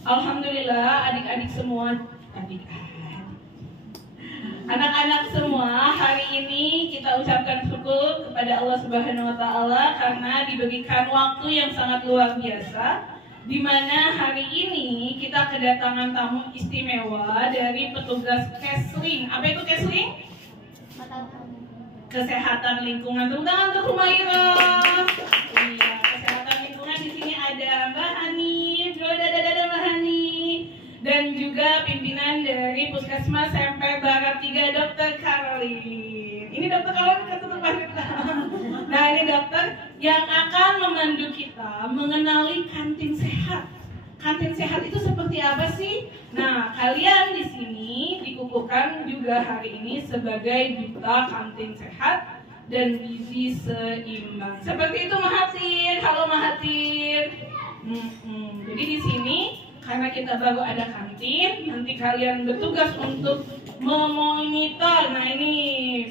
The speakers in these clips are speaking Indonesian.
Alhamdulillah adik-adik semua, anak-anak semua, hari ini kita ucapkan syukur kepada Allah Subhanahu wa taala karena diberikan waktu yang sangat luar biasa, di mana hari ini kita kedatangan tamu istimewa dari petugas Kesling. Apa itu Kesling? Kesehatan lingkungan. Tepuk tangan untuk Humairah. Iya, kesehatan lingkungan. Di sini ada Mbak Hani, Mbak Hani, dan juga pimpinan dari Puskesmas SMP Barat 3, Dr. Karolin. Ini Dr. Karolin ketutup kita. Nah, ini dokter yang akan memandu kita mengenali kantin sehat. Kantin sehat itu seperti apa sih? Nah, kalian di sini dikukuhkan juga hari ini sebagai duta kantin sehat dan gizi seimbang. Seperti itu Mahathir. Halo Mahathir. Jadi di sini karena kita baru ada kantin, nanti kalian bertugas untuk memonitor. Nah, ini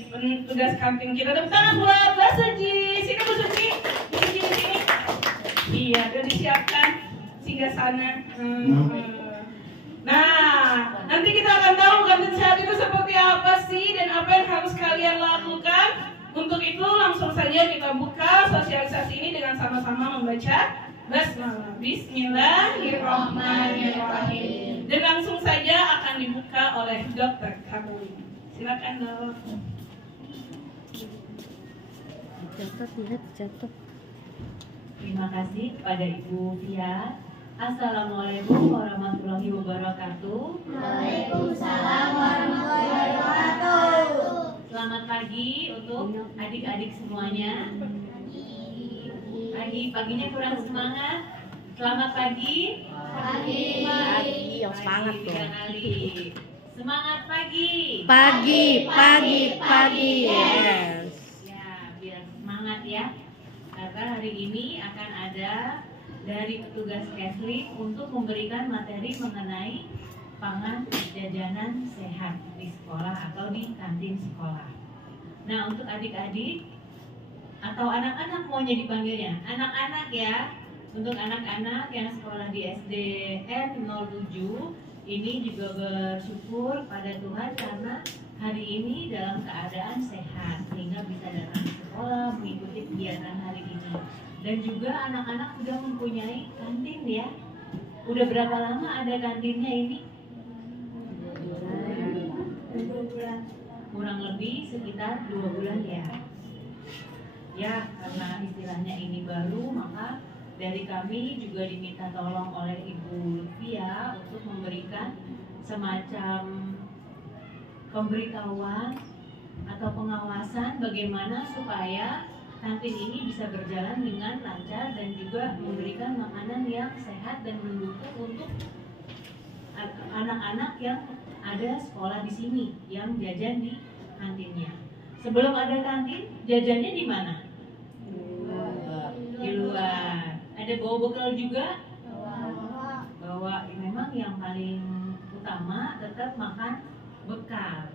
petugas kantin kita. Tepuk tangan buat Mbak Suci. Sini Bu Suci. Bu Suci di sini. Iya, udah disiapkan singgah sana. Nah, nanti kita akan tahu kantin sehat itu seperti apa sih dan apa yang harus kalian lakukan. Untuk itu langsung saja kita buka sosialisasi ini dengan sama-sama membaca basmalah. Bismillahirrahmanirrahim. Dan langsung saja akan dibuka oleh Dr. Karolin. Silakan Dok. Jatuh. Terima kasih kepada Ibu Fia. Assalamualaikum warahmatullahi wabarakatuh. Waalaikumsalam warahmatullahi wabarakatuh. Selamat pagi untuk adik-adik semuanya. Paginya kurang semangat. Selamat pagi. Pagi yang semangat tuh. Semangat pagi. Pagi. Yes. Ya, biar semangat ya. Karena hari ini akan ada dari petugas Kesling untuk memberikan materi mengenai pangan jajanan sehat di sekolah atau di kantin sekolah. Nah, untuk adik-adik atau anak-anak maunya dipanggilnya anak-anak ya. Untuk anak-anak yang sekolah di SDN 07 ini juga bersyukur pada Tuhan karena hari ini dalam keadaan sehat sehingga bisa datang ke sekolah mengikuti kegiatan hari ini. Dan juga anak-anak sudah mempunyai kantin ya. Udah berapa lama ada kantinnya ini? Kurang lebih sekitar 2 bulan ya. Ya, karena istilahnya ini baru, maka dari kami juga diminta tolong oleh Ibu Lufia untuk memberikan semacam pemberitahuan atau pengawasan bagaimana supaya kantin ini bisa berjalan dengan lancar dan juga memberikan makanan yang sehat dan mendukung untuk anak-anak yang ada sekolah di sini yang jajan di kantinnya. Sebelum ada kantin, jajannya di mana? Di luar. Ada bawa bekal juga? Bawa. Memang yang paling utama tetap makan bekal.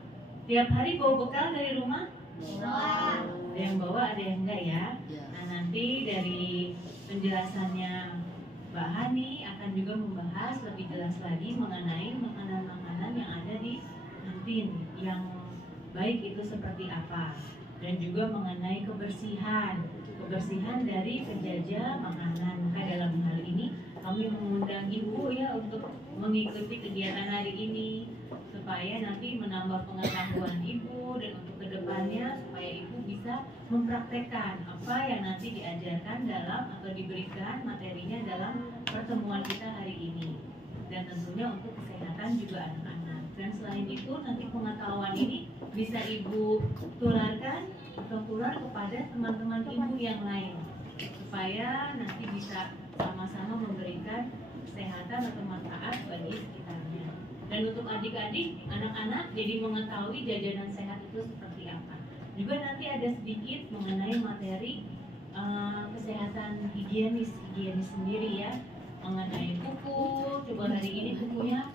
Tiap hari bawa bekal dari rumah? Ada yang bawa, ada yang enggak ya. Nah, nanti dari penjelasannya Mbak Hani akan juga membahas lebih jelas lagi mengenai makanan-makanan yang ada di kantin yang baik itu seperti apa, dan juga mengenai kebersihan dari penjajah makanan. Maka dalam hal ini kami mengundang Ibu ya untuk mengikuti kegiatan hari ini supaya nanti menambah pengetahuan Ibu dan untuk kedepannya supaya Ibu bisa mempraktekkan apa yang nanti diajarkan dalam atau diberikan materinya dalam pertemuan kita hari ini, dan tentunya untuk kesehatan juga anak-anak. Dan selain itu nanti pengetahuan ini bisa Ibu tularkan atau tular kepada teman-teman Ibu yang lain supaya nanti bisa sama-sama memberikan kesehatan atau manfaat bagi sekitarnya. Dan untuk adik-adik, anak-anak jadi mengetahui jajanan sehat itu seperti apa. Juga nanti ada sedikit mengenai materi kesehatan higienis sendiri ya, mengenai kuku. Coba hari ini kukunya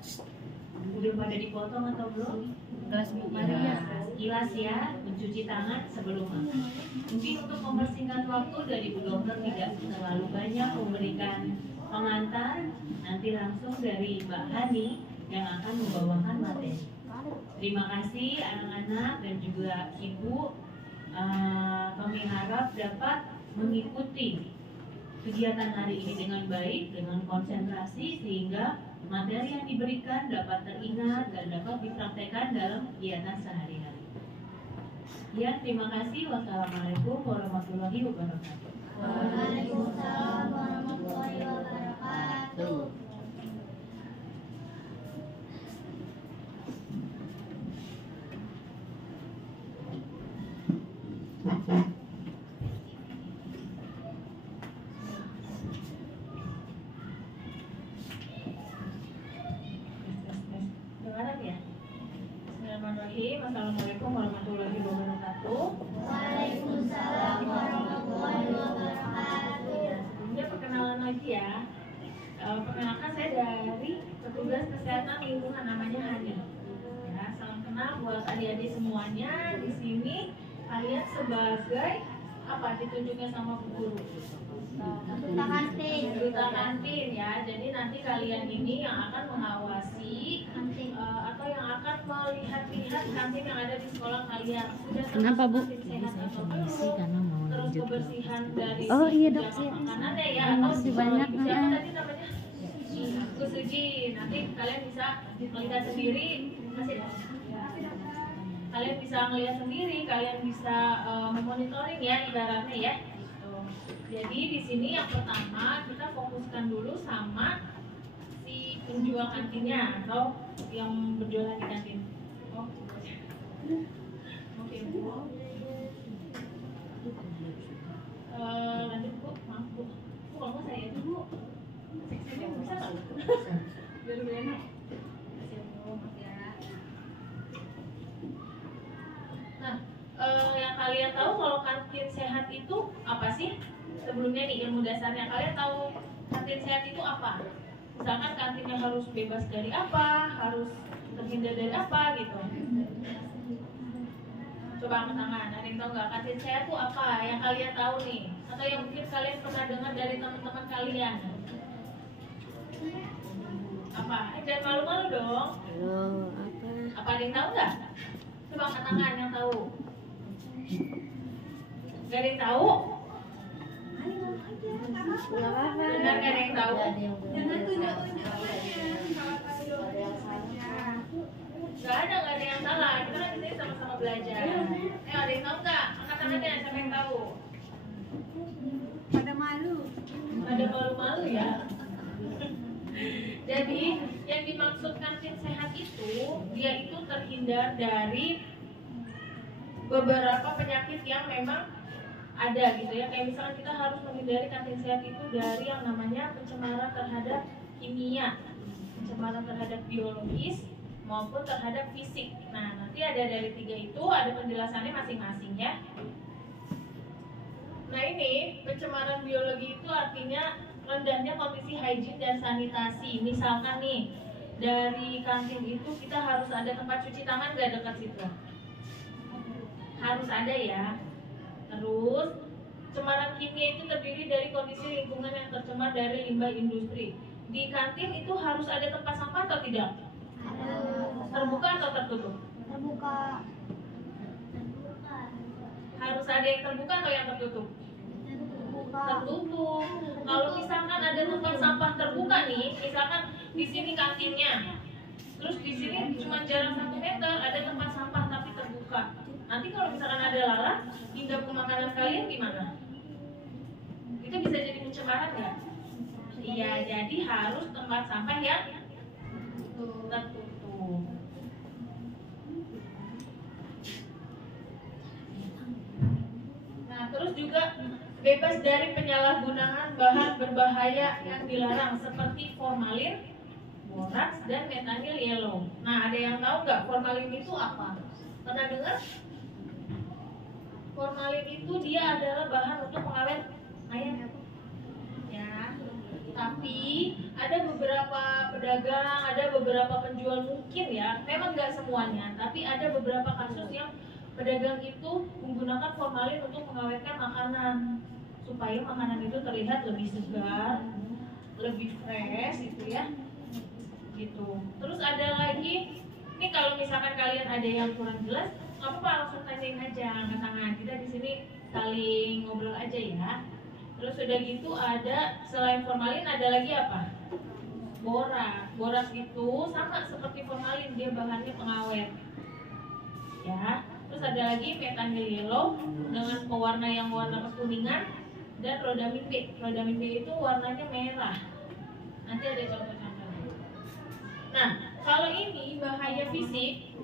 udah pada dipotong atau belum? Sekilas ya, mencuci tangan sebelum makan. Mungkin untuk mempersingkat waktu dari Bu Dokter tidak terlalu banyak memberikan pengantar nanti langsung dari Mbak Hani yang akan membawakan materi. Terima kasih anak-anak dan juga Ibu. Kami harap dapat mengikuti kegiatan hari ini dengan baik, dengan konsentrasi, sehingga materi yang diberikan dapat teringat dan dapat dipraktekkan dalam kegiatan sehari-hari. Ya, terima kasih. Wassalamualaikum warahmatullahi wabarakatuh. Waalaikumsalam warahmatullahi wabarakatuh. Dengaran ya? Bismillahirrahmanirrahim. Assalamualaikum warahmatullahi wabarakatuh. Waalaikumsalam warahmatullahi wabarakatuh. Ya, sebelumnya perkenalan lagi ya. Perkenalkan saya dari petugas kesehatan lingkungan, namanya Hani. Ya, salam kenal buat adik-adik semuanya. Di sini kalian sebagai apa ditunjuknya sama Bu Guru? Duta kantin. Duta kantin ya. Jadi nanti kalian ini yang akan mengawasi Kantin. atau yang akan melihat-lihat kantin yang ada di sekolah kalian. Sudah Kenapa, Bu? kantin sehat atau Permisi belum? karena mau Terus lanjut ke kebersihan dari Oh, iya, Dok, jam siap. makanannya ya, Makasih banyak, siapa Nek. tadi namanya? Bu Suji. Nanti kalian bisa melihat sendiri. Kalian bisa melihat sendiri, kalian bisa memonitoring ya ibaratnya ya. Gitu. Jadi di sini yang pertama kita fokuskan dulu sama si penjual kantinnya atau yang berjualan di kantin. Oh, oke Bu. Lanjut Bu, maaf Bu. Bu kalau mau saya aja Bu. Saya bisa nggak? Biar lebih enak. Siap Bu, maaf ya. Nah, yang kalian tahu kalau kantin sehat itu apa sih? Sebelumnya nih ilmu dasarnya kalian tahu kantin sehat itu apa? Misalkan kantinnya harus bebas dari apa, harus terhindar dari apa gitu. Coba angkat tangan, ada yang tahu nggak kantin sehat itu apa? Yang kalian tahu nih, atau yang mungkin kalian pernah dengar dari teman-teman kalian? Apa? Jangan malu-malu dong. Halo, apa? Apa ada yang tahu nggak? Coba angkat tangan yang tahu. Gak ada yang tahu? Enggak apa-apa. Benar gak ada yang tahu? Jangan tunjuk-tunjuk. Gak ada yang salah. Kita kan di sini sama-sama belajar. Ada yang tahu nggak? Angkat tangannya, siapa yang tahu? Pada malu. Ada malu-malu ya. Jadi yang dimaksud kantin sehat itu, dia itu terhindar dari beberapa penyakit yang memang ada gitu ya. Kayak misalnya kita harus menghindari kantin sehat itu dari yang namanya pencemaran terhadap kimia, pencemaran terhadap biologis maupun terhadap fisik. Nah, nanti ada dari tiga itu, ada penjelasannya masing-masing ya. Nah, ini pencemaran biologi itu artinya rendahnya kondisi hygiene dan sanitasi. Misalkan nih, dari kantin itu kita harus ada tempat cuci tangan gak dekat situ? Harus ada ya. Terus, cemaran kimia itu terdiri dari kondisi lingkungan yang tercemar dari limbah industri. Di kantin itu harus ada tempat sampah atau tidak? Terbuka atau tertutup? Terbuka. Harus ada yang terbuka atau yang tertutup? Terbuka. Tertutup. Kalau misalkan ada tempat sampah terbuka nih, misalkan di sini kantinnya, terus di sini cuma jarak 1 meter ada tempat sampah tapi terbuka. Nanti kalau misalkan ada lalat hingga ke makanan kalian gimana? Itu bisa jadi pencemaran nggak? Iya, jadi harus tempat sampah yang tertutup. Nah, terus juga bebas dari penyalahgunaan bahan berbahaya yang dilarang seperti formalin, boraks, dan metanyl yellow. Nah, ada yang tahu nggak formalin itu apa? Pernah dengar? Formalin itu dia adalah bahan untuk pengawet air. Ya. Tapi ada beberapa pedagang, ada beberapa penjual mungkin ya, memang nggak semuanya, tapi ada beberapa kasus yang pedagang itu menggunakan formalin untuk mengawetkan makanan supaya makanan itu terlihat lebih segar, lebih fresh gitu ya. Gitu. Terus ada lagi, ini kalau misalkan kalian ada yang kurang jelas, nggak apa-apa langsung tanyain aja angkat tangan. Kita di sini saling ngobrol aja ya. Terus udah gitu ada selain formalin ada lagi apa? Boras. Boras itu sama seperti formalin, dia bahannya pengawet. Ya. Terus ada lagi methyl yellow dengan pewarna yang warna kekuningan dan rodamin B. Rodamin B itu warnanya merah. Nanti ada contoh-contohnya. Nah, kalau ini bahaya fisik.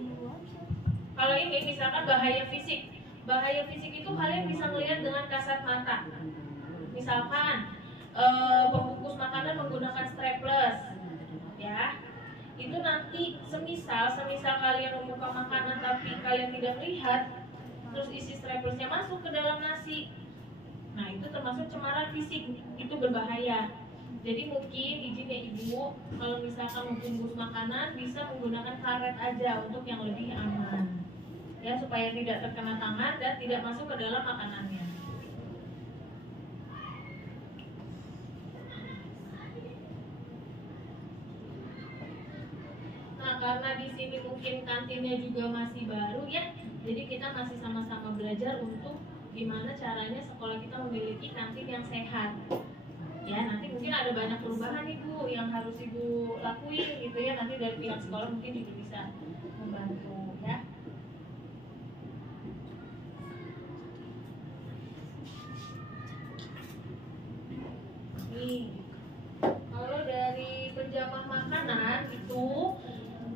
Kalau ini misalkan bahaya fisik. Bahaya fisik itu kalian bisa melihat dengan kasat mata. Misalkan pembungkus makanan menggunakan strapless, ya, itu nanti semisal kalian membuka makanan tapi kalian tidak melihat, terus isi straplessnya masuk ke dalam nasi, nah itu termasuk cemaran fisik, itu berbahaya. Jadi mungkin izin ya ibu, kalau misalkan membungkus makanan bisa menggunakan karet aja untuk yang lebih aman, ya supaya tidak terkena tangan dan tidak masuk ke dalam makanannya. Nah, karena di sini mungkin kantinnya juga masih baru ya, jadi kita masih sama-sama belajar untuk gimana caranya sekolah kita memiliki kantin yang sehat. Ya, nanti mungkin ada banyak perubahan ibu yang harus ibu lakuin gitu ya. Nanti dari pihak sekolah mungkin juga bisa membantu ya. Nih, kalau dari penjamah makanan itu,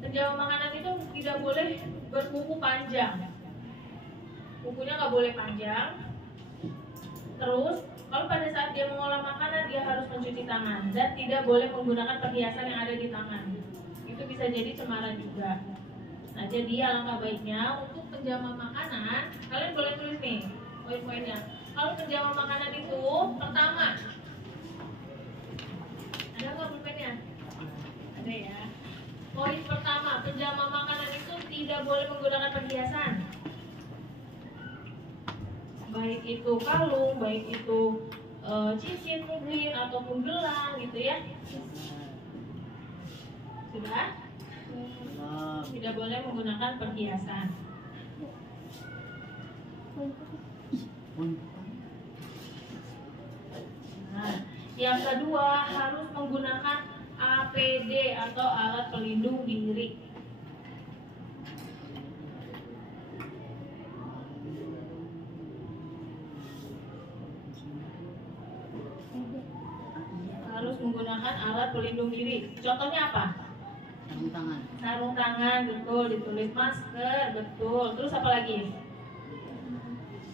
penjamah makanan itu tidak boleh berkuku panjang. Kukunya nggak boleh panjang. Terus, kalau pada saat dia mengolah makanan, dia harus mencuci tangan dan tidak boleh menggunakan perhiasan yang ada di tangan. Itu bisa jadi cemaran juga. Nah, jadi alangkah baiknya untuk penjamah makanan, kalian boleh tulis nih poin-poinnya. Kalau penjamah makanan itu, pertama, ada nggak pulpennya? Ada ya. Poin pertama, penjamah makanan itu tidak boleh menggunakan perhiasan. Baik itu kalung, baik itu cincin mungkin ataupun gelang gitu ya. Sudah? Tidak boleh menggunakan perhiasan. Nah, yang kedua harus menggunakan APD atau alat pelindung diri. Harus menggunakan alat pelindung diri. Contohnya apa? Sarung tangan. Sarung tangan, betul. Ditulis masker, betul. Terus apa lagi?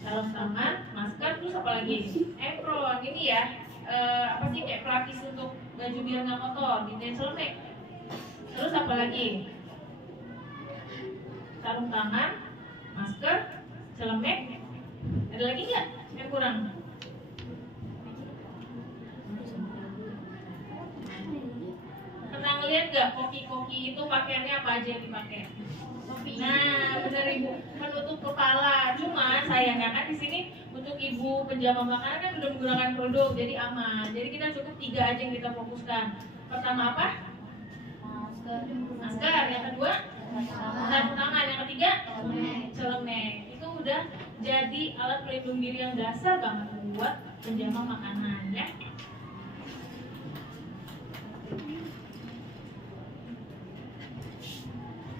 Sarung tangan, masker, terus apa lagi? Apron, ini ya. Apa sih kayak pelapis untuk baju biar nggak kotor, di celemek. Terus apa lagi? Sarung tangan, masker, celemek. Ada lagi nggak yang kurang? Pernah ngeliat nggak koki-koki itu pakaiannya apa aja yang dipakai? Nah, benar ibu, penutup kepala. Cuman sayangnya kan di sini untuk ibu penjamah makanan kan udah menggunakan produk, jadi aman. Jadi kita cukup 3 aja yang kita fokuskan. Pertama apa? Masker. Yang kedua, sarung tangan. Yang ketiga, celemek. Itu udah jadi alat pelindung diri yang dasar banget buat penjamah makanan ya.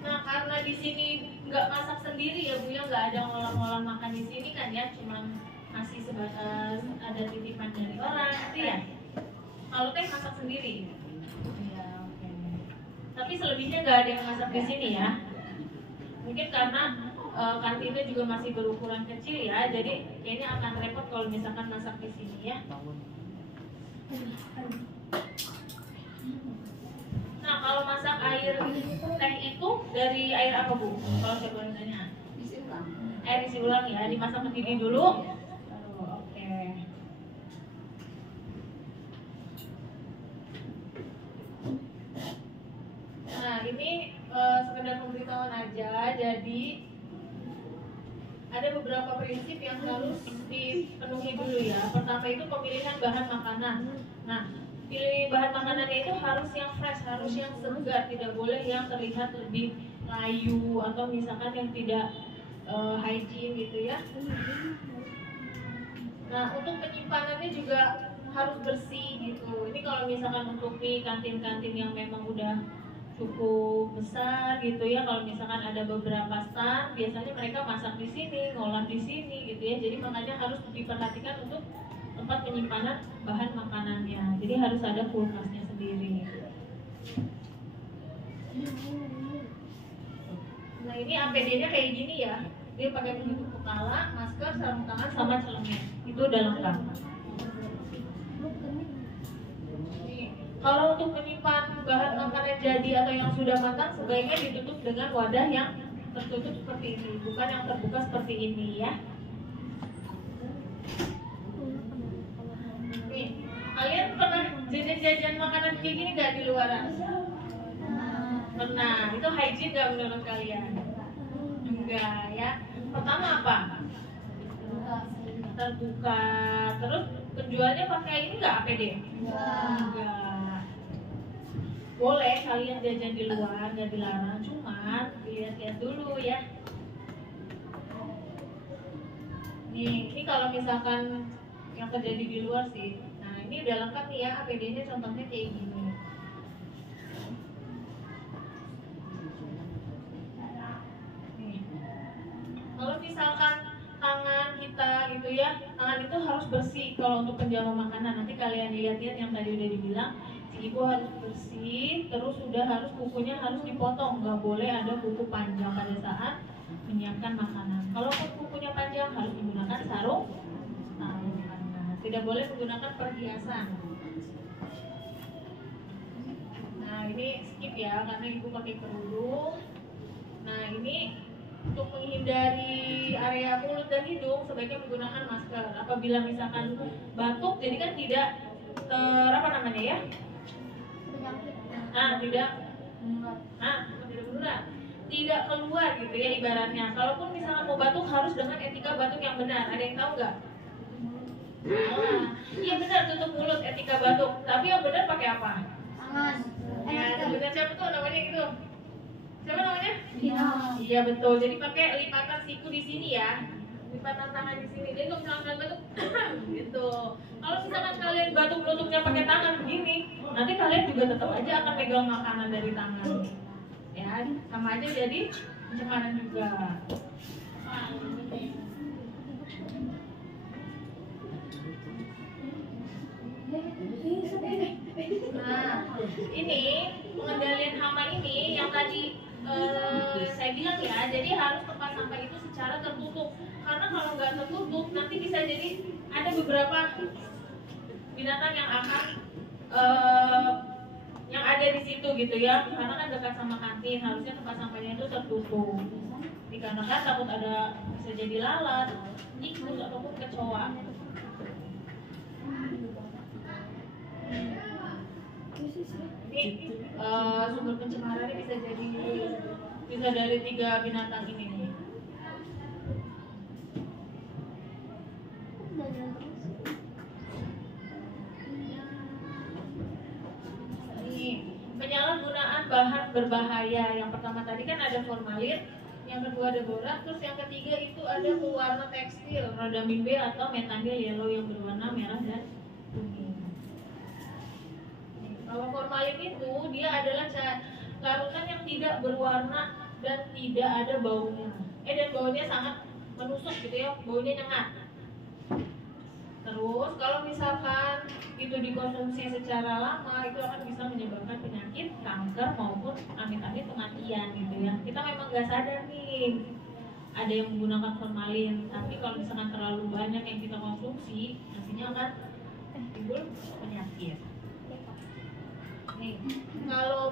Nah, karena di sini nggak masak sendiri ya Bu ya, nggak ada ngolah-ngolah makan di sini kan ya, cuman masih sebatas ada titipan dari orang gitu ya. Kalau teh masak sendiri. Ya, oke. Tapi selebihnya nggak ada yang masak di sini ya. Mungkin karena kantinnya juga masih berukuran kecil ya, jadi kayaknya akan repot kalau misalkan masak di sini ya. Nah, kalau masak air teh itu dari air apa Bu? Kalau saya boleh tanya. Isi ulang. Air isi ulang ya, dimasak mendidih dulu. Oke. Nah, ini sekedar pemberitahuan aja. Jadi ada beberapa prinsip yang harus dipenuhi dulu ya. Pertama itu pemilihan bahan makanan. Nah, pilih bahan makanannya itu harus yang fresh, harus yang segar, tidak boleh yang terlihat lebih layu atau misalkan yang tidak hygiene gitu ya. Nah, untuk penyimpanannya juga harus bersih gitu. Ini kalau misalkan untuk di kantin-kantin yang memang udah cukup besar gitu ya, kalau misalkan ada beberapa stand, biasanya mereka masak di sini, ngolah di sini gitu ya. Jadi makanya harus diperhatikan untuk tempat penyimpanan bahan makanannya. Jadi harus ada kulkasnya sendiri. Nah, ini APD-nya kayak gini ya. Dia pakai penutup kepala, masker, sarung tangan, sama celengnya. Itu udah lengkap. Nih, kalau untuk menyimpan bahan makanan jadi atau yang sudah matang, sebaiknya ditutup dengan wadah yang tertutup seperti ini, bukan yang terbuka seperti ini ya. Nih, kalian pernah jajan-jajan makanan kayak gini nggak di luaran? Pernah. Itu hygiene nggak menurut kalian? Enggak ya. Pertama apa? Terbuka. Terus penjualnya pakai ini nggak APD? Enggak. Boleh kalian jajan di luar, nggak dilarang, cuman dilihat-lihat dulu ya. Nih, ini kalau misalkan yang terjadi di luar sih. Nah, ini udah lengkap nih ya, APD-nya contohnya kayak gini. Nih. Kalau misalkan tangan kita gitu ya, tangan itu harus bersih kalau untuk penjama makanan. Nanti kalian lihat-lihat yang tadi udah dibilang, si ibu harus bersih, terus udah harus kukunya harus dipotong, nggak boleh ada kuku panjang pada saat menyiapkan makanan. Kalau kukunya panjang harus menggunakan sarung tangan, tidak boleh menggunakan perhiasan. Nah, ini skip ya karena ibu pakai kerudung. Nah, ini untuk menghindari area mulut dan hidung sebaiknya menggunakan masker. Apabila misalkan batuk, jadi kan tidak apa namanya ya? Tidak menular, tidak keluar gitu ya ibaratnya. Kalaupun misalkan mau batuk harus dengan etika batuk yang benar. Ada yang tahu nggak? Iya benar, tutup mulut etika batuk. Tapi yang benar pakai apa? Tangan. Ya, benar siapa tuh namanya gitu? Siapa namanya? Iya. Iya betul. Jadi pakai lipatan siku di sini ya. Lipatan tangan di sini. Jadi kalau misalkan batuk gitu. Kalau misalkan kalian batuk-batuknya pakai tangan begini, nanti kalian juga tetap aja akan pegang makanan dari tangan. Ya, sama aja jadi pencemaran juga. Nah, ini pengendalian hama ini yang tadi saya bilang ya, jadi harus tempat sampah itu secara tertutup. Karena kalau nggak tertutup, nanti bisa jadi ada beberapa binatang yang akan yang ada di situ gitu ya. Karena kan dekat sama kantin, harusnya tempat sampahnya itu tertutup. Dikarenakan takut ada bisa jadi lalat, tikus ataupun kecoa. Ini sumber pencemarannya bisa dari 3 binatang ini nih. Nih, penyalahgunaan bahan berbahaya. Yang pertama tadi kan ada formalin, yang kedua ada borak, terus yang ketiga itu ada pewarna tekstil, rhodamin B atau metanyl yellow yang berwarna merah dan kuning. Kalau formalin itu dia adalah larutan yang tidak berwarna dan tidak ada baunya. Dan baunya sangat menusuk gitu ya, baunya nyengat. Terus kalau misalkan itu dikonsumsi secara lama, itu akan bisa menyebabkan penyakit kanker maupun amit-amit kematian gitu ya. Kita memang nggak sadar nih ada yang menggunakan formalin, tapi kalau misalkan terlalu banyak yang kita konsumsi, nantinya akan timbul penyakit. Nih, kalau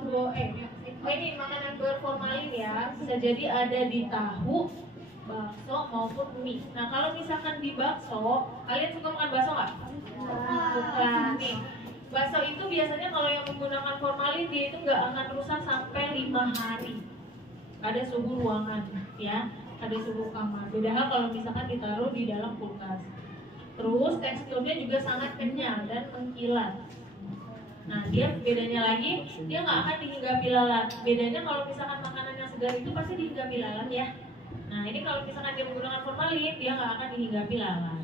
ini makanan berformalin ya, bisa jadi ada di tahu, bakso maupun mie. Nah, kalau misalkan di bakso, kalian suka makan bakso nggak? Suka. Nih, bakso itu biasanya kalau yang menggunakan formalin dia itu nggak akan rusak sampai 5 hari. Ada suhu ruangan, ya, ada suhu kamar. Beda hal kalau misalkan ditaruh di dalam kulkas. Terus teksturnya juga sangat kenyal dan mengkilat. Nah, dia bedanya lagi, dia nggak akan dihinggapi lalat. Bedanya kalau misalkan makanan yang segar itu pasti dihinggapi lalat ya. Nah, ini kalau misalkan dia menggunakan formalin, dia nggak akan dihinggapi lalat.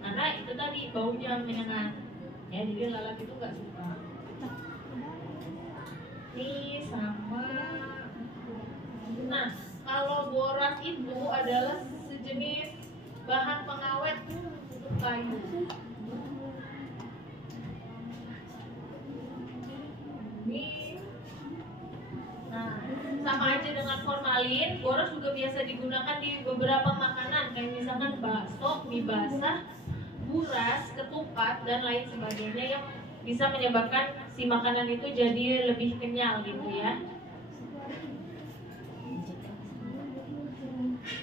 Karena itu tadi baunya menyengat. Ya, jadi lalat itu nggak suka. Ini sama. Nah, kalau boras itu adalah sejenis bahan pengawet untuk kayu. Ini, nah, sama aja dengan formalin. Boras juga biasa digunakan di beberapa makanan, kayak misalkan bakso, mie basah, buras, ketupat, dan lain sebagainya yang bisa menyebabkan si makanan itu jadi lebih kenyal gitu ya.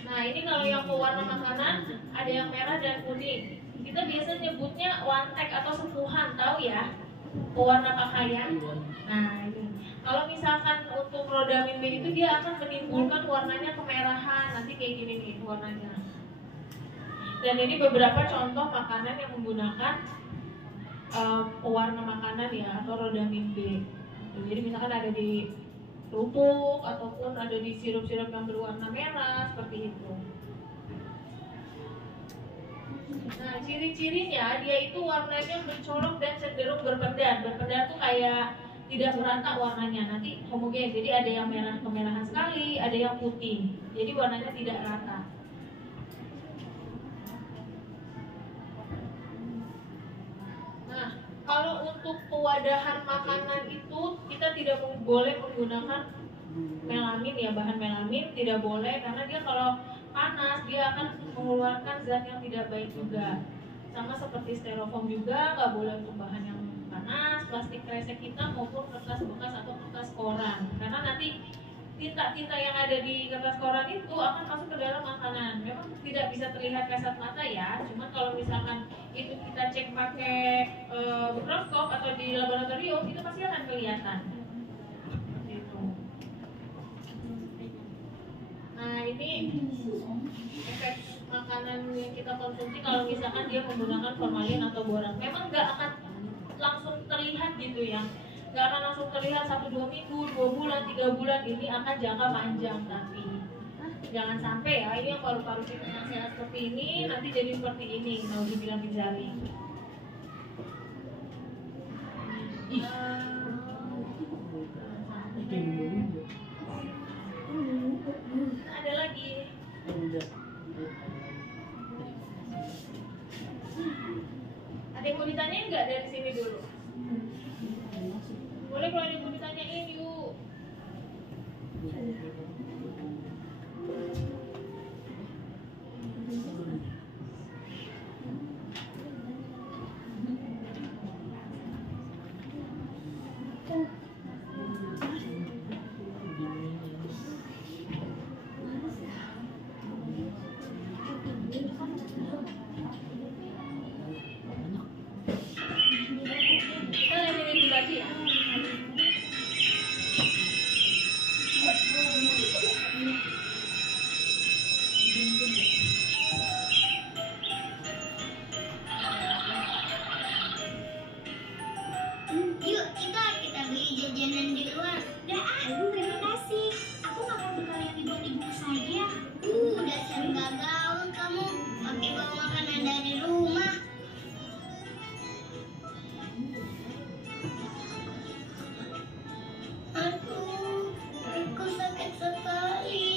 Nah, ini kalau yang pewarna makanan ada yang merah dan kuning. Kita biasa nyebutnya wantek atau sepuhan, tahu ya? Pewarna pakaian. Nah, ini. Kalau misalkan untuk rodamin B itu dia akan menimbulkan warnanya kemerahan, nanti kayak gini nih warnanya. Dan ini beberapa contoh makanan yang menggunakan pewarna makanan ya, atau rodamin B. Jadi misalkan ada di kerupuk ataupun ada di sirup-sirup yang berwarna merah seperti itu. Nah, ciri-cirinya dia itu warnanya mencolok dan cenderung berpedar. Berpedar tuh kayak tidak merata warnanya, nanti homogen. Jadi ada yang merah kemerahan sekali, ada yang putih. Jadi warnanya tidak rata. Nah, kalau untuk pewadahan makanan itu kita tidak boleh menggunakan melamin ya, bahan melamin tidak boleh karena dia kalau panas dia akan mengeluarkan zat yang tidak baik juga. Sama seperti styrofoam juga nggak boleh untuk bahan yang panas, plastik kresek kita maupun kertas bekas atau kertas koran karena nanti tinta-tinta yang ada di kertas koran itu akan masuk ke dalam makanan. Memang tidak bisa terlihat kasat mata ya, cuma kalau misalkan itu kita cek pakai mikroskop atau di laboratorium itu pasti akan kelihatan. Gitu. Nah, ini efek makanan yang kita konsumsi kalau misalkan dia menggunakan formalin atau borax. Memang nggak akan langsung terlihat gitu ya. Nggak akan langsung terlihat 1-2 minggu, 2 bulan, 3 bulan, ini akan jangka panjang. Tapi jangan sampai ya, ini yang paru-paru kita yang sehat seperti ini nanti jadi seperti ini, kalau dibilang jari. Ada lagi. Ada yang mau ditanyain nggak dari sini dulu? Boleh kalau ada yang mau ditanyain yuk. Kita lihat ini lagi ya. Yuk, kita beli jajanan di luar. Terima kasih. Aku makan bekal yang dibuat ibuku saja. Dasar gak gaul kamu. Pakai bawa makanan dari rumah. Aduh, aku sakit sekali.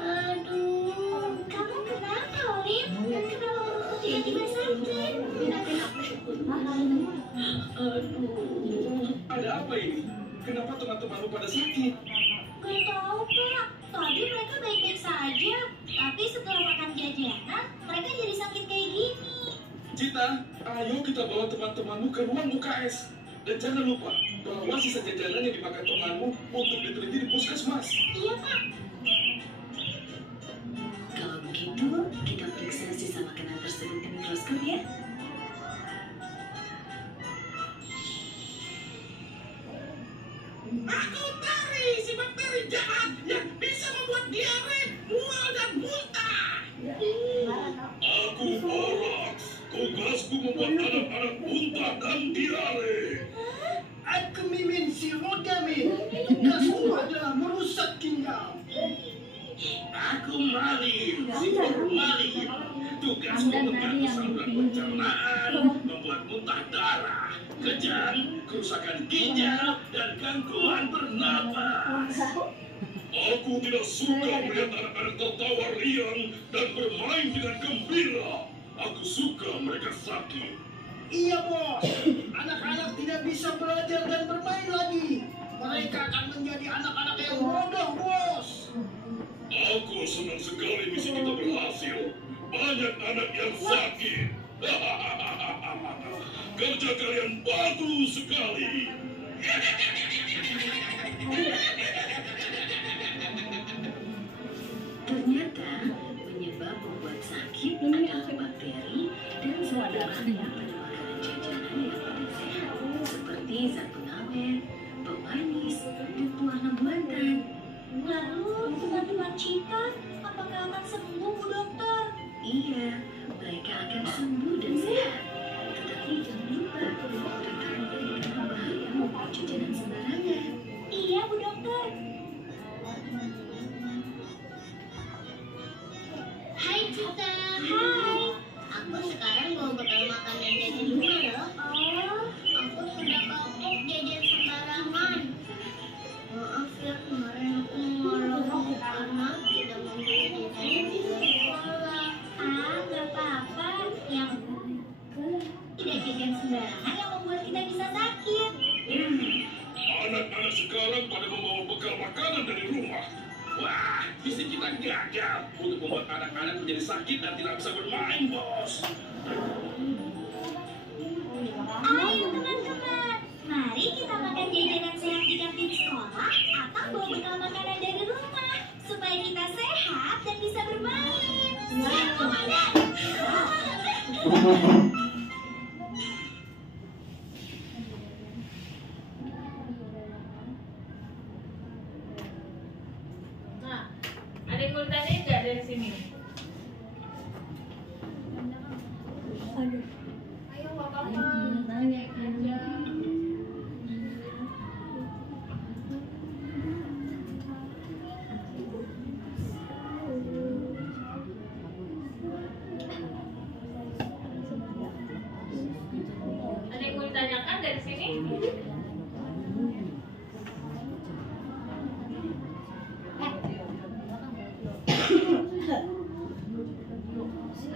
Aduh, kamu kenapa, Olin? Kenapa perutku tiba-tiba sakit? Aduh, ada apa ini? Kenapa teman-temanmu pada sakit? Gak tahu, Pak. Tadi mereka baik-baik saja. Tapi setelah makan jajanan, mereka jadi sakit kayak gini. Cita, ayo kita bawa teman-temanmu ke ruang UKS. Dan jangan lupa, bawa sisa jajanan yang dimakan temanmu untuk diteliti di puskesmas. Iya, Pak. Kalau begitu, kita periksa sisa makanan tersebut di mikroskop ya. Aku cari si bakteri jahat yang bisa membuat diare, mual dan muntah. Aku borax, tugas tugasku membuat anak-anak muntah dan diare. Aku Mimin si Rodamin. Tugasku adalah merusak ginjal. Aku Malin, si formalin. Tugasku mengganggu saluran pencernaan, membuat muntah darah, kejang, kerusakan ginjal, dan gangguan bernapas. Aku tidak suka melihat anak-anak tertawa riang dan bermain dengan gembira. Aku suka mereka sakit. Iya bos, anak-anak tidak bisa belajar dan bermain lagi. Mereka akan menjadi anak-anak yang bodoh bos. Aku senang sekali misi kita berhasil. Banyak anak yang sakit. Kerja kalian bagus sekali. Ternyata penyebab membuat sakit adalah bakteri dan zat yang pada makanan jajanan yang tidak sehat, seperti zat pengawet, pemanis, dan pewarna buatan. Lalu teman-teman Cinta, apakah akan sembuh Bu Dokter? Iya, mereka akan sembuh dan sehat. Tetapi jangan lupa, mereka menderita bahaya makan jajanan sembarangan. Iya Bu Dokter. Hai Cinta. Hai. Aku sekarang mau bekal makanan dari rumah loh. Oh, aku sudah kapok jajan sembarangan. Maaf ya, kemarin aku ngolong karena tidak mau jajan di sekolah. Gak apa-apa. Yang tidak jajan sembarangan yang membuat kita bisa sakit. Anak-anak sekarang pada membawa bekal makanan dari rumah. Wah, misi kita gagal untuk membuat anak-anak menjadi sakit dan tidak bisa bermain, bos. Ayo teman-teman, mari kita makan jajanan sehat di kantin sekolah atau bawa bekal makanan dari rumah supaya kita sehat dan bisa bermain. Siap, Komandan. Nah, ada yang mau ditanya nggak dari sini? Ayo nggak apa-apa, tanyain aja. Ada yang mau ditanyakan dari sini?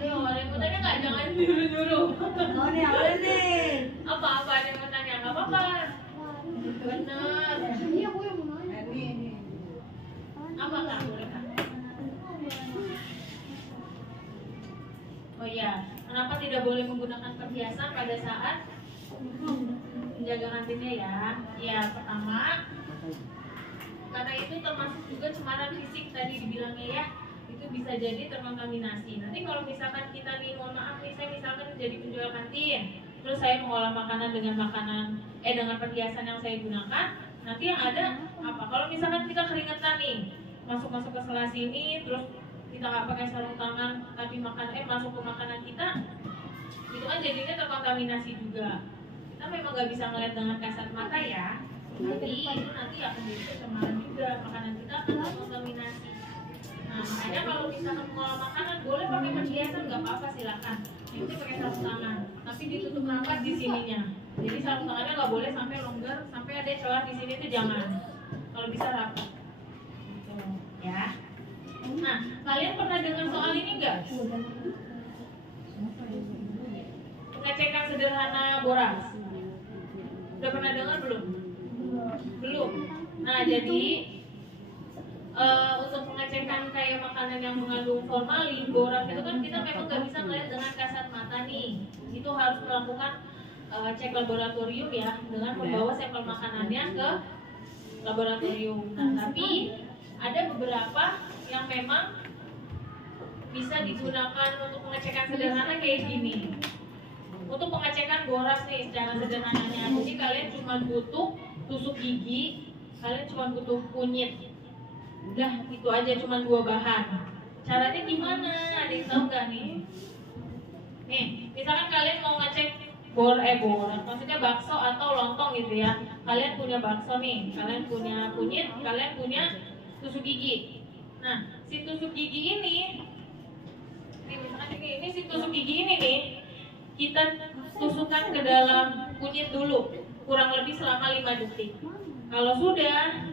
Ayo, ada yang mau tanya nggak? Jangan nyuruh-nyuruh. Oh, ini apa nih? Apa-apa ada yang mau tanya? Nggak apa-apa. Bener. Ini aku yang mau nanya. Apa Kak? Boleh Kak? Oh iya, kenapa tidak boleh menggunakan perhiasan pada saat menjaga kantinnya ya? Ya, pertama, karena itu termasuk juga cemaran fisik tadi dibilangnya ya, itu bisa jadi terkontaminasi. Nanti kalau misalkan kita nih, mohon maaf nih, saya misalkan jadi penjual kantin, terus saya mengolah makanan dengan dengan perhiasan yang saya gunakan, nanti yang ada apa? Kalau misalkan kita keringetan nih, masuk ke sela sini, terus kita nggak pakai sarung tangan, tapi masuk ke makanan kita, itu kan jadinya terkontaminasi juga. Kita memang nggak bisa ngeliat dengan kasat mata ya, tapi itu nanti akan jadi pencemaran juga, makanan kita akan terkontaminasi. Nah, makanya kalau misalkan mengolah makanan boleh pakai perhiasan, nggak apa-apa, silakan. Itu pakai sarung tangan, tapi ditutup rapat di sininya. Jadi sarung tangannya nggak boleh sampai longgar, sampai ada celah di sini itu jangan. Kalau bisa rapat, gitu, ya. Nah, kalian pernah dengar soal ini nggak? Pengecekan sederhana boras. Udah pernah dengar belum? Belum. Nah, jadi untuk pengecekan kayak makanan yang mengandung formalin, boras itu kan kita memang nggak bisa melihat dengan kasat mata nih. Itu harus melakukan cek laboratorium ya, dengan membawa sampel makanannya ke laboratorium. Nah, tapi ada beberapa yang memang bisa digunakan untuk pengecekan sederhana kayak gini. Untuk pengecekan boras nih secara sederhananya, jadi kalian cuma butuh tusuk gigi, kalian cuma butuh kunyit. Udah, itu aja, cuma 2 bahan. Caranya gimana? Ada yang tahu nggak nih? Nih, misalkan kalian mau ngecek maksudnya bakso atau lontong gitu ya. Kalian punya bakso nih, kalian punya kunyit, kalian punya tusuk gigi. Nah, si tusuk gigi ini, misalkan ini si tusuk gigi ini nih, kita tusukkan ke dalam kunyit dulu, kurang lebih selama 5 detik. Kalau sudah,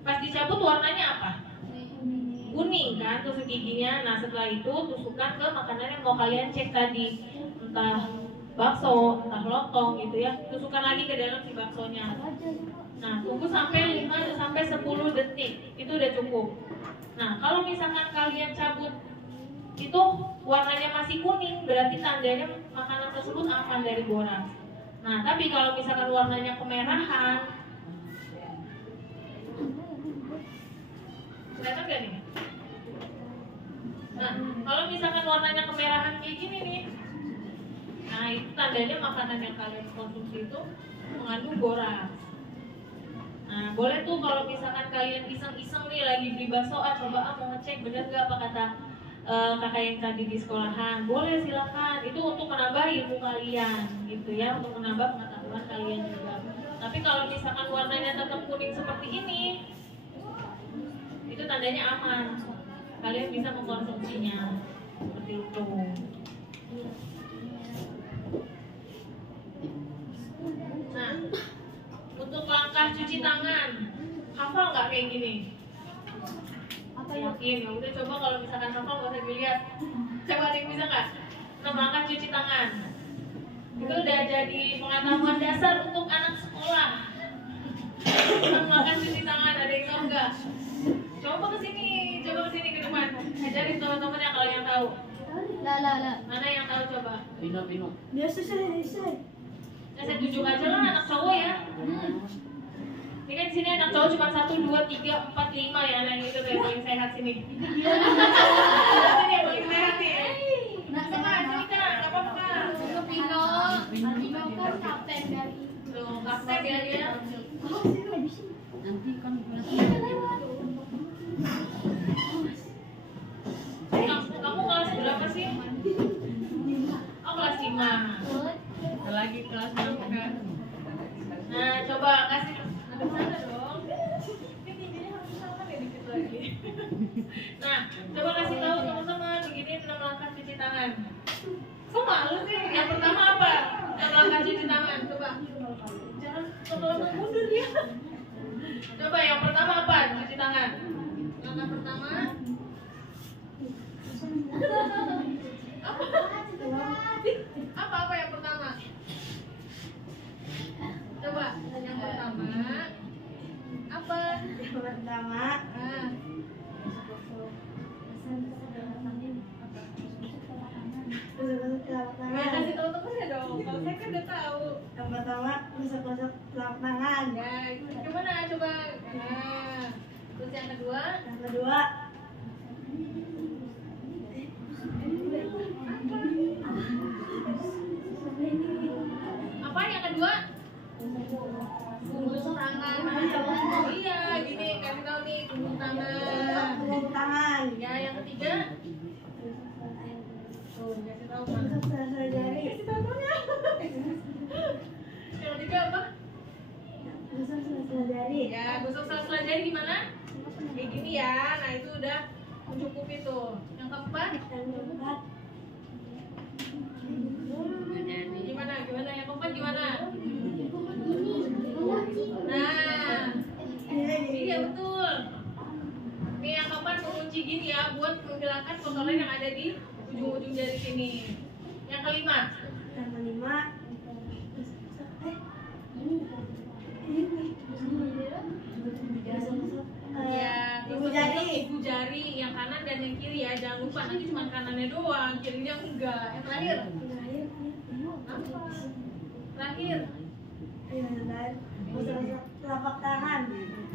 pas dicabut warnanya apa? Kuning kan tusuk giginya. Nah setelah itu tusukkan ke makanan yang mau kalian cek tadi, entah bakso, entah lontong gitu ya. Tusukkan lagi ke dalam si baksonya. Nah tunggu sampai 5 sampai 10 detik, itu udah cukup. Nah kalau misalkan kalian cabut itu warnanya masih kuning, berarti tandanya makanan tersebut aman dari boras. Nah tapi kalau misalkan warnanya kemerahan, kelihatan gak nih? Nah, kalau misalkan warnanya kemerahan kayak gini nih, nah itu tandanya makanan yang kalian konsumsi itu mengandung boras. Nah, boleh tuh kalau misalkan kalian iseng-iseng nih lagi beli bakso, coba mau ngecek bener gak apa kata kakak yang tadi di sekolahan. Boleh, silakan. Itu untuk menambah ilmu kalian gitu ya, untuk menambah pengetahuan kalian juga. Tapi kalau misalkan warnanya tetap kuning seperti ini, itu tandanya aman, kalian bisa mengkonsumsinya seperti itu. Nah, untuk langkah cuci tangan, hafal nggak kayak gini? Yakin? Ya udah coba kalau misalkan hafal nggak usah dilihat. Coba ada yang bisa nggak? 6 langkah cuci tangan. Itu udah jadi pengetahuan dasar untuk anak sekolah. 6 langkah cuci tangan, ada yang tahu nggak? Coba kesini ke depan. Ajarin teman-teman yang kalau yang tahu. Lah. Mana yang tahu coba? Pino. Dia selesai. Saya tunjuk aja lah anak cowok ya. Ini kan di sini anak cowok cuma 1, 2, 3, 4, 5 ya, anak itu tuh yang paling sehat sini. Ini yang paling sehat nih. Nah, sini kak, nggak apa-apa kak. Pino kan kapten dari. Tuh, kapten ya dia. Nanti kan Kamu kelas berapa sih? Oh kelas 5. Lagi kelas 6 kan. Nah coba kasih ada sana dong. Ini tingginya harus sama ya dikit lagi. Nah coba kasih tahu teman-teman begini 6 langkah cuci tangan. Kok malu sih? Yang pertama apa? 6 langkah cuci tangan. Coba. Jangan lama mundur ya. Coba yang pertama apa? Cuci tangan. Langkah pertama. Apa yang pertama? Coba yang pertama apa? Yang pertama Nah, kasih tahu temennya dong. Kalau saya kan udah tahu. Yang pertama gosok-gosok telapak tangan. Ya, itu gimana? Coba. Nah, terus yang kedua? Yang kedua Apa yang kedua? Gosok tangan. Iya, gini kasih tahu nih gosok tangan. telapak tangan. Ya, yang ketiga? Tuh, kasih tahu kan. Gosok sela-sela jari. Kasih tahu ya. Yang ketiga apa? Gosok sela-sela jari. Ya, gosok sela-sela jari gimana? Kayak gini ya. Nah, itu udah mencukupi tuh. Yang keempat? Yang keempat Gimana? Yang keempat gimana? Nah, iya betul. Nih yang keempat mengunci gini ya, buat menghilangkan kotoran yang ada di ujung-ujung jari sini. Yang kelima? Yang kelima Ibu jari yang kanan dan yang kiri ya. Jangan lupa nanti cuma kanannya doang, kirinya enggak. Yang terakhir? Apa? Terakhir? gosok telapak tangan.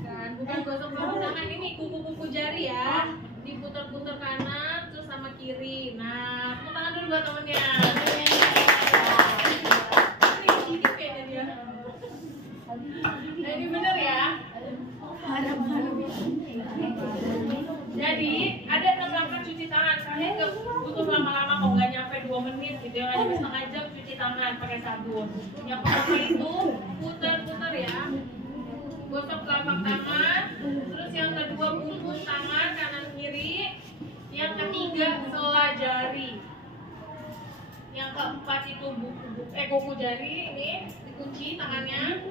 Kan, bukan gosok telapak tangan, ini kuku-kuku jari ya. Diputar-putar kanan terus sama kiri. Nah, tepuk tangan dulu buat temennya. Ini gigit kayaknya dia. Nah, ini bener ya. Jadi ada 6 langkah cuci tangan. Kalian nggak butuh lama-lama kok, nggak nyampe 2 menit. menit gitu ya, ada setengah jam cuci tangan pakai sabun. Yang pertama itu putar-putar ya, gosok telapak tangan. Terus yang kedua punggung tangan kanan kiri. Yang ketiga sela jari. Yang keempat itu kuku jari ini dikunci tangannya.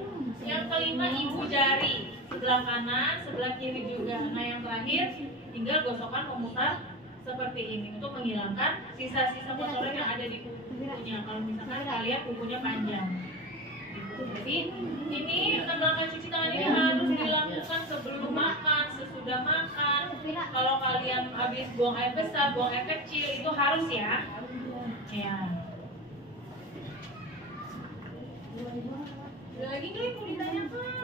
Yang kelima ibu jari, sebelah kanan, sebelah kiri juga. Nah yang terakhir tinggal gosokan memutar seperti ini untuk menghilangkan sisa-sisa kotoran yang ada di kukunya. Kalau misalkan kalian kukunya panjang. Jadi ini langkah cuci tangan ini harus dilakukan sebelum makan, sesudah makan. Kalau kalian habis buang air besar, buang air kecil itu harus ya. Ya. Ada lagi nggak yang mau ditanyakan?